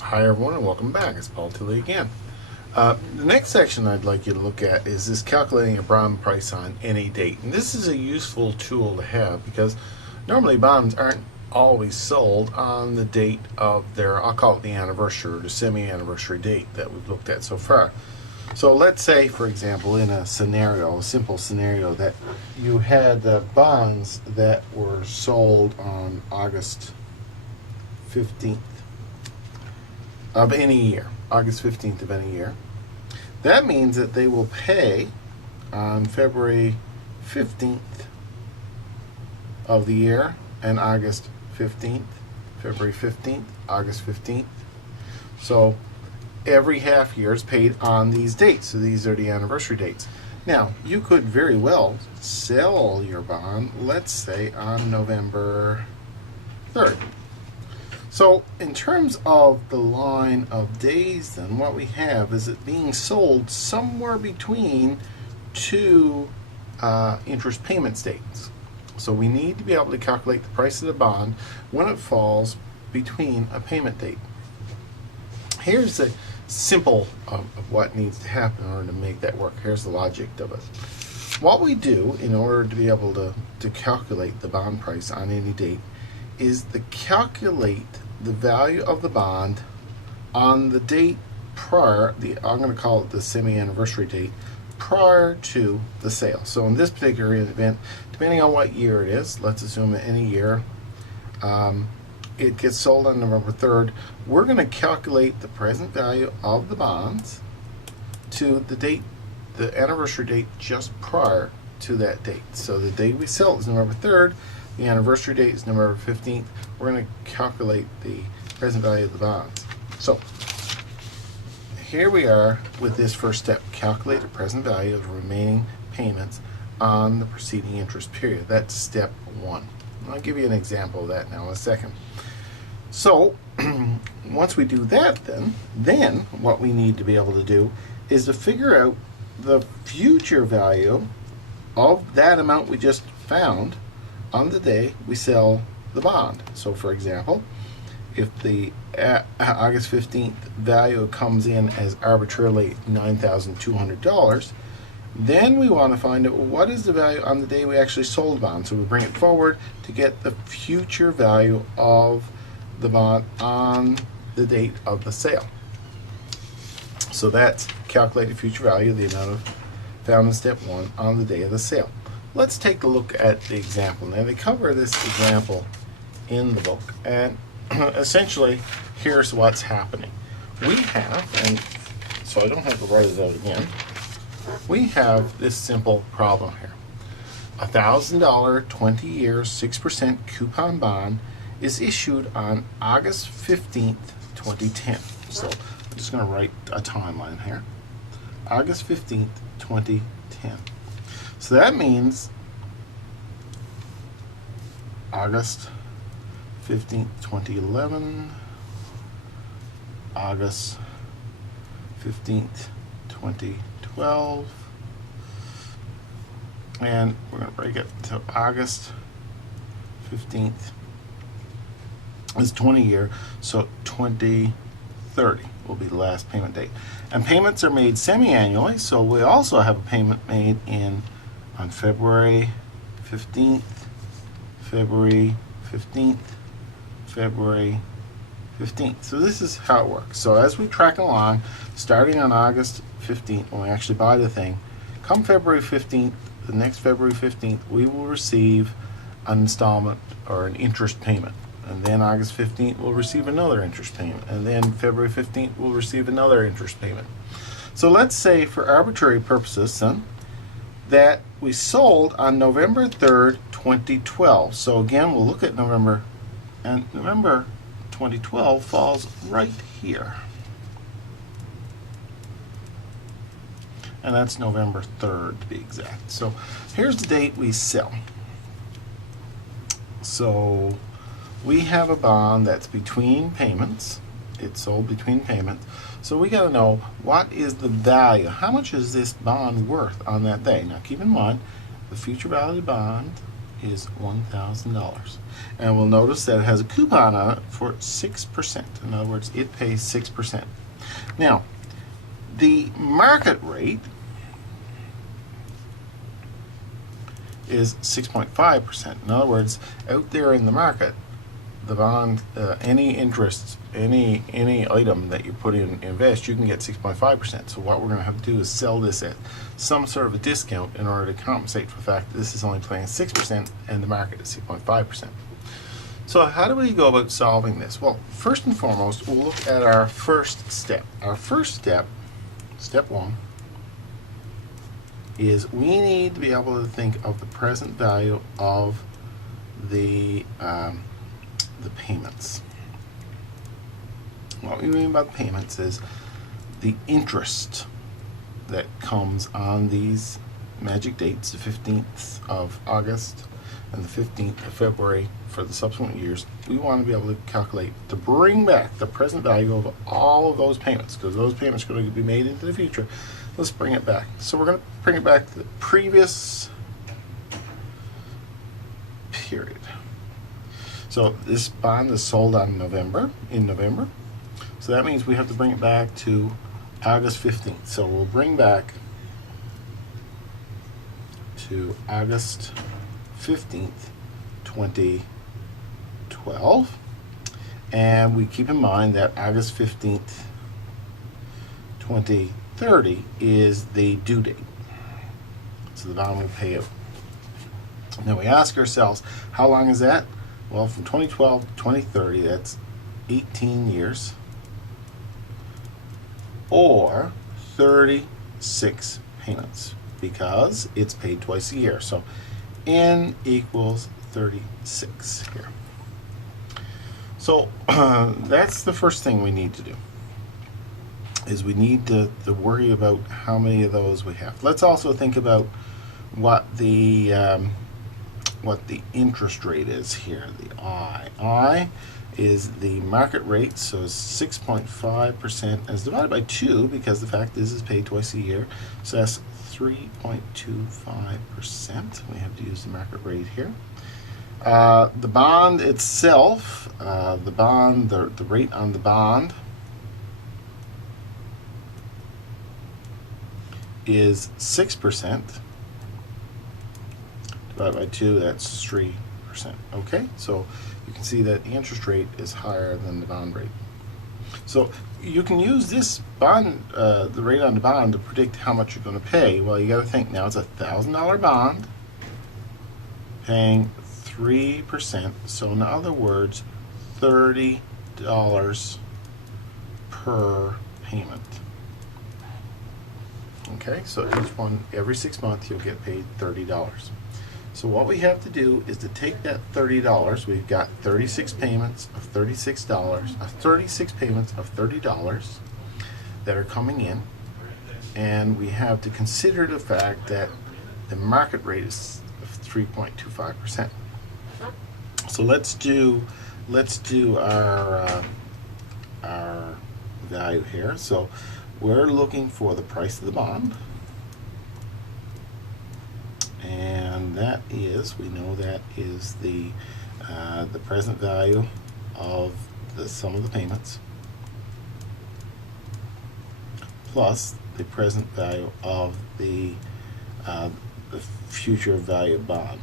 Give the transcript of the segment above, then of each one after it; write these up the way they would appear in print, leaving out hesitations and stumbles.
Hi everyone and welcome back. It's Paul Tilley again. The next section I'd like you to look at is this calculating a bond price on any date. And this is a useful tool to have because normally bonds aren't always sold on the date of their, I'll call it the anniversary or the semi-anniversary date that we've looked at so far. So let's say, for example, in a simple scenario, that you had bonds that were sold on August 15th of any year, August 15th of any year. That means that they will pay on February 15th of the year and August 15th, February 15th, August 15th. So every half year is paid on these dates. So these are the anniversary dates. Now, you could very well sell your bond, let's say, on November 3rd. So in terms of the line of days, then what we have is it being sold somewhere between two interest payment dates. So we need to be able to calculate the price of the bond when it falls between a payment date. Here's the simple of what needs to happen in order to make that work. Here's the logic of it. What we do in order to be able to calculate the bond price on any date is to calculate the value of the bond on the date prior, I'm going to call it the semi-anniversary date, prior to the sale. So in this particular event, depending on what year it is, let's assume that any year, it gets sold on November 3rd, we're going to calculate the present value of the bonds to the date, the anniversary date just prior to that date. So the date we sell is November 3rd, the anniversary date is November 15th. We're going to calculate the present value of the bonds. So here we are with this first step, calculate the present value of the remaining payments on the preceding interest period. That's step one. I'll give you an example of that now in a second. So once we do that, then what we need to be able to do is to figure out the future value of that amount we just found on the day we sell the bond. So for example, if the August 15th value comes in as arbitrarily $9,200, then we want to find out what is the value on the day we actually sold the bond. So we bring it forward to get the future value of the bond on the date of the sale. So that's calculate the future value of the amount of found in step one on the day of the sale. Let's take a look at the example. Now they cover this example in the book, and essentially here's what's happening. We have, and so I don't have to write it out again, we have this simple problem here. $1,000 20-year 6% coupon bond is issued on August 15th, 2010. So I'm just going to write a timeline here. August 15th, 2010. So that means August 15th, 2011, August 15th, 2012, and we're going to break it to August 15th is 20 year, so 2030 will be the last payment date. And payments are made semi-annually, so we also have a payment made on February 15th, February 15th, February 15th. So this is how it works. So as we track along, starting on August 15th, when we actually buy the thing, come February 15th, the next February 15th, we will receive an installment or an interest payment. And then August 15th, we'll receive another interest payment. And then February 15th, we'll receive another interest payment. So let's say, for arbitrary purposes, then, that we sold on November 3rd, 2012. So again, we'll look at November, and November 2012 falls right here. And that's November 3rd to be exact. So here's the date we sell. So we have a bond that's between payments. It's sold between payments. So we got to know, what is the value? How much is this bond worth on that day? Now keep in mind, the future value of the bond is $1,000. And we'll notice that it has a coupon on it for 6%. In other words, it pays 6%. Now, the market rate is 6.5%. In other words, out there in the market, the bond, any interest, any item that you put in invest, you can get 6.5%. So what we're going to have to do is sell this at some sort of a discount in order to compensate for the fact that this is only paying 6% and the market is 6.5%. So how do we go about solving this? Well, first and foremost, we'll look at our first step. Our first step, step one, is we need to be able to think of the present value of the payments. What we mean by the payments is the interest that comes on these magic dates, the 15th of August and the 15th of February for the subsequent years. We want to be able to calculate to bring back the present value of all of those payments, because those payments are going to be made into the future. Let's bring it back. So we're going to bring it back to the previous period. So this bond is sold in November. So that means we have to bring it back to August 15th. So we'll bring back to August 15th, 2012. And we keep in mind that August 15th, 2030 is the due date. So the bond will pay out. Now we ask ourselves, how long is that? Well, from 2012 to 2030, that's 18 years, or 36 payments, because it's paid twice a year. So N equals 36 here. So that's the first thing we need to do, is we need to worry about how many of those we have. Let's also think about what the interest rate is here, the I. I is the market rate, so 6.5% is divided by 2, because the fact is it's paid twice a year. So that's 3.25%. We have to use the market rate here. The bond itself, the rate on the bond is 6%. Divided by 2, that's 3%. Okay, so you can see that the interest rate is higher than the bond rate. So you can use this bond, the rate on the bond, to predict how much you're going to pay. Well, you got to think now it's a $1,000 bond paying 3%. So in other words, $30 per payment. Okay, so each one, every 6 months, you'll get paid $30. So what we have to do is to take that $30, we've got 36 payments of $36, 36 payments of $30 that are coming in, and we have to consider the fact that the market rate is 3.25%. So let's do our value here. So we're looking for the price of the bond. And that is, we know that is the present value of the sum of the payments plus the present value of the future value of bond.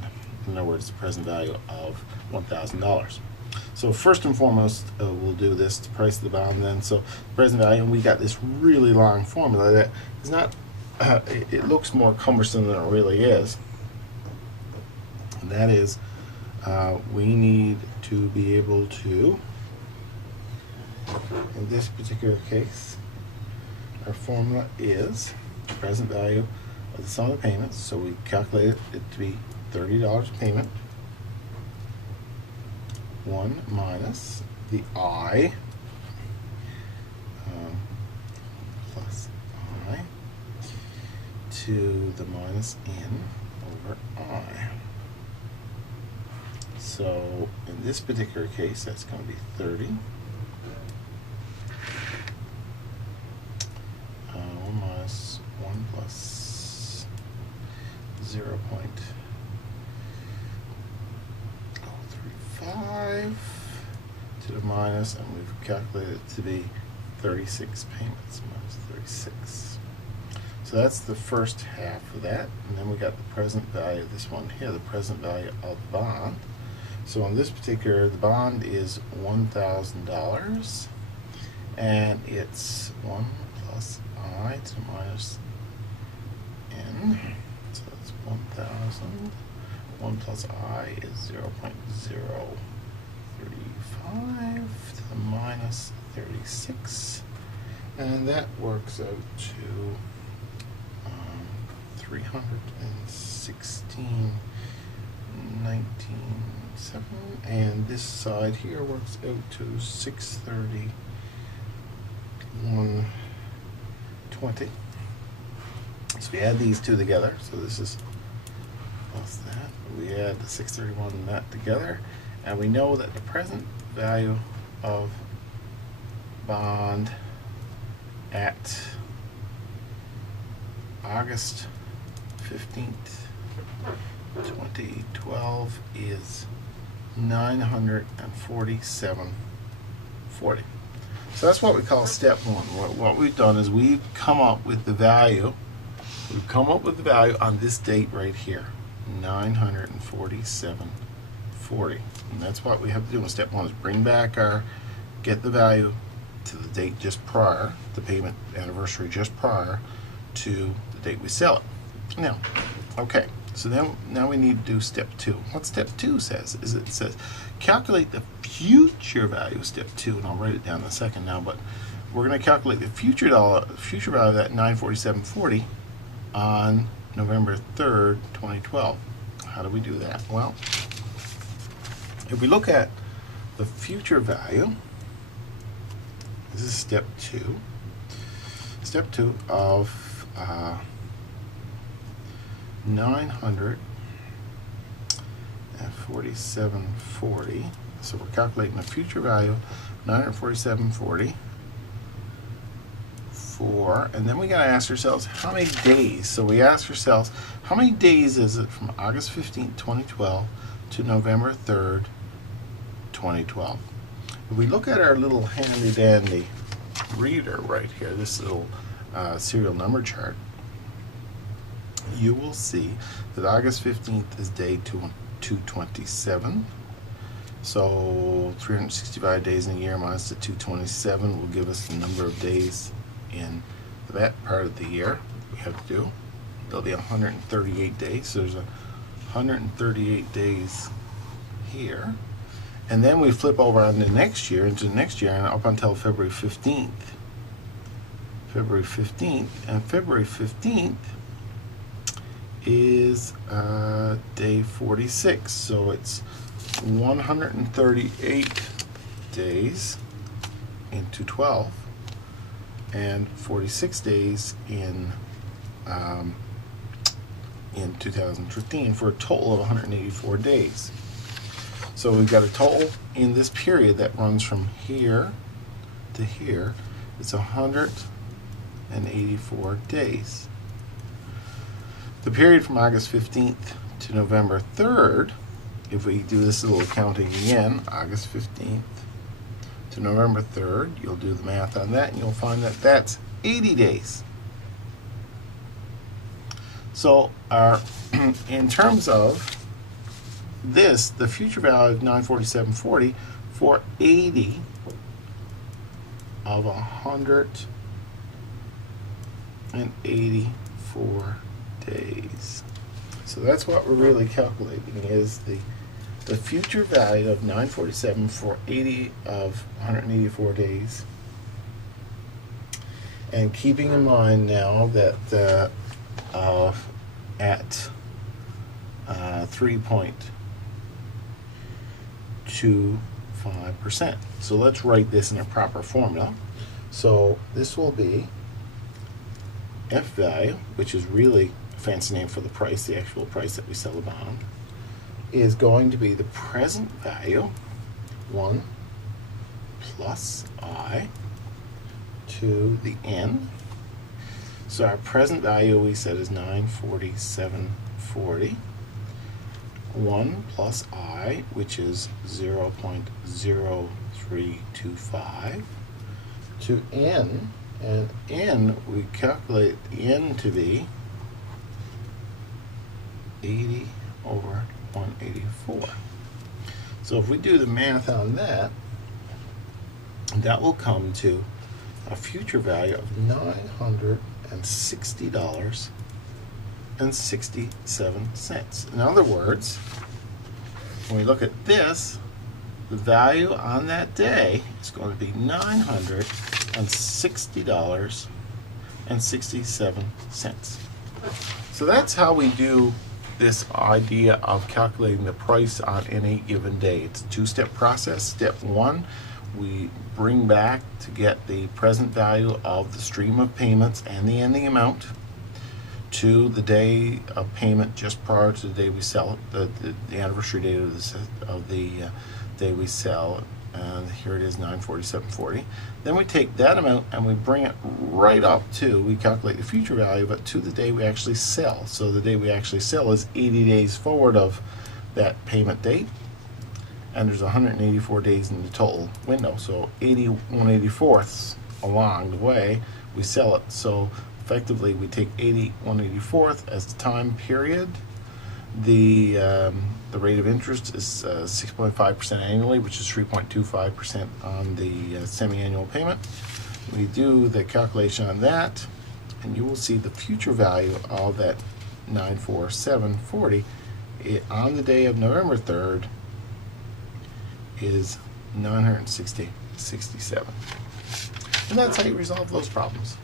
In other words, the present value of $1,000. So first and foremost, we'll do this, the price of the bond then. So present value, and we got this really long formula that is not, it looks more cumbersome than it really is. And that is, we need to be able to, in this particular case, our formula is the present value of the sum of the payments. So we calculate it to be $30 a payment. 1 minus the I plus I to the minus N over I. So in this particular case, that's going to be 30. 1 minus 1 plus 0.0 minus, and we've calculated it to be 36 payments minus 36. So that's the first half of that, and then we got the present value of this one here, the present value of the bond. So on this particular, the bond is $1,000, and it's 1 plus I to minus n. So that's 1,000. 1 plus I is 0.035 to the minus 36, and that works out to 316.19.7, and this side here works out to 631.20. So we add these two together. So this is plus that. We add the 631 and that together, and we know that the present value of bond at August 15th, 2012 is $947.40. So that's what we call step one. What we've done is we've come up with the value. We've come up with the value on this date right here, $947.40. And that's what we have to do in step one, is bring back get the value to the date just prior, the payment anniversary just prior to the date we sell it. Now, okay, so now we need to do step two. What step two says is it says calculate the future value of step two, and I'll write it down in a second now, but we're going to calculate the future value of that $947.40 on November 3rd, 2012. How do we do that? Well, if we look at the future value, this is step two. Step two of 947.40. So we're calculating the future value, 947.40 for, and then we got to ask ourselves how many days. So we ask ourselves, how many days is it from August 15th, 2012 to November 3rd, 2012? If we look at our little handy dandy reader right here, this little serial number chart, you will see that August 15th is day 227. So 365 days in a year minus the 227 will give us the number of days in that part of the year we have to do. There'll be 138 days. So there's 138 days here. And then we flip over on the next year, into the next year, and up until February 15th. February 15th, and February 15th is day 46. So it's 138 days into 12 and 46 days in 2015 for a total of 184 days. So we've got a total in this period that runs from here to here. It's 184 days. The period from August 15th to November 3rd, if we do this little accounting again, August 15th to November 3rd, you'll do the math on that and you'll find that that's 80 days. So in terms of this, the future value of 947.40 for 80 of 184 days. So that's what we're really calculating, is the future value of 947 for 80 of 184 days. And keeping in mind now that at 3.25%. So let's write this in a proper formula. So this will be F value, which is really a fancy name for the price, the actual price that we sell the bond, is going to be the present value, 1 plus I to the n. So our present value we said is 947.40. 1 plus I, which is 0.0325, to n, and n, we calculate n to be 80 over 184. So if we do the math on that, that will come to a future value of $960.67. In other words, when we look at this, the value on that day is going to be $960.67. So that's how we do this idea of calculating the price on any given day. It's a two-step process. Step one, we bring back to get the present value of the stream of payments and the ending amount to the day of payment just prior to the day we sell it, the anniversary date of the day we sell it. And here it is, 947.40. Then we take that amount and we bring it right up to, we calculate the future value, but to the day we actually sell. So the day we actually sell is 80 days forward of that payment date. And there's 184 days in the total window. So 81/84ths along the way we sell it. So effectively we take 81/84th as the time period. The rate of interest is 6.5% annually, which is 3.25% on the semi-annual payment. We do the calculation on that, and you will see the future value of that 947.40 on the day of November 3rd is 960.67. And that's how you resolve those problems.